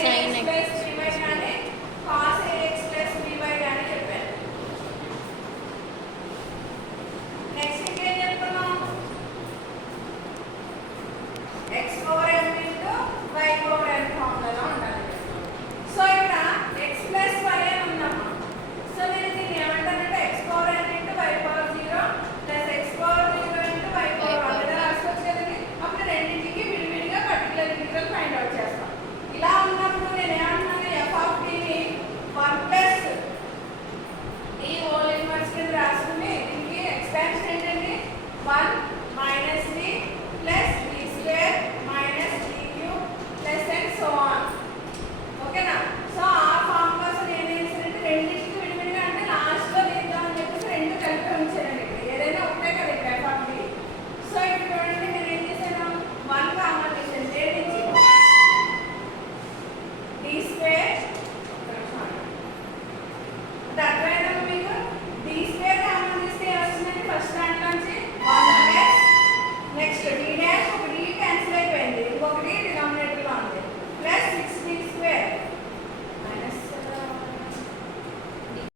sin x plus by కానీ cos AX plus by కానీ చెప్పాను. నెక్స్ట్ ఇంకేం చెప్పుకున్నాం? X over N into Y over N ఫార్ములాలో ఉండాలి. సో ఇక్కడ ఎక్స్ ప్లస్ వై అని ఉందమ్మా. సో నేను దీన్ని ఏమంటానంటే X power N into Y power 0 plus X power 0 into Y power 1 ఇలా రాసుకోవచ్చు కదండి. అప్పుడు రెండింటికి విడివిడిగా పర్టికులర్ ఇంటిగ్రల్ ఫైండ్ అవుట్ చేస్తాం. ఇలా ఉన్నప్పుడు నేను ఏమంటున్నాను, ఎఫ్ ఆఫ్ టీని 1 ప్లస్ డి హోల్ ఇన్వర్స్ కింద రాసుకుని దీనికి ఎక్స్పాన్షన్ ఏంటండి 1 minus D plus D square minus D cube plus and so on. ఓకేనా? సో ఆ ఫార్మ్ కోసం ఏం చేశారంటే రెండింటికి విడివిడిగా అంటే లాస్ట్లో తీద్దామని చెప్పేసి రెండు కలిపి ఉంచారండి. ఇక్కడ ఏదైనా ఒకటే కదా ఇక్కడ ఎఫ్ ఆఫ్ డి. సో ఇక్కడ చూడండి నేను ఏం చేశాను, 1 కామన్ తీసాను. దేని నుంచి డి స్క్వేర్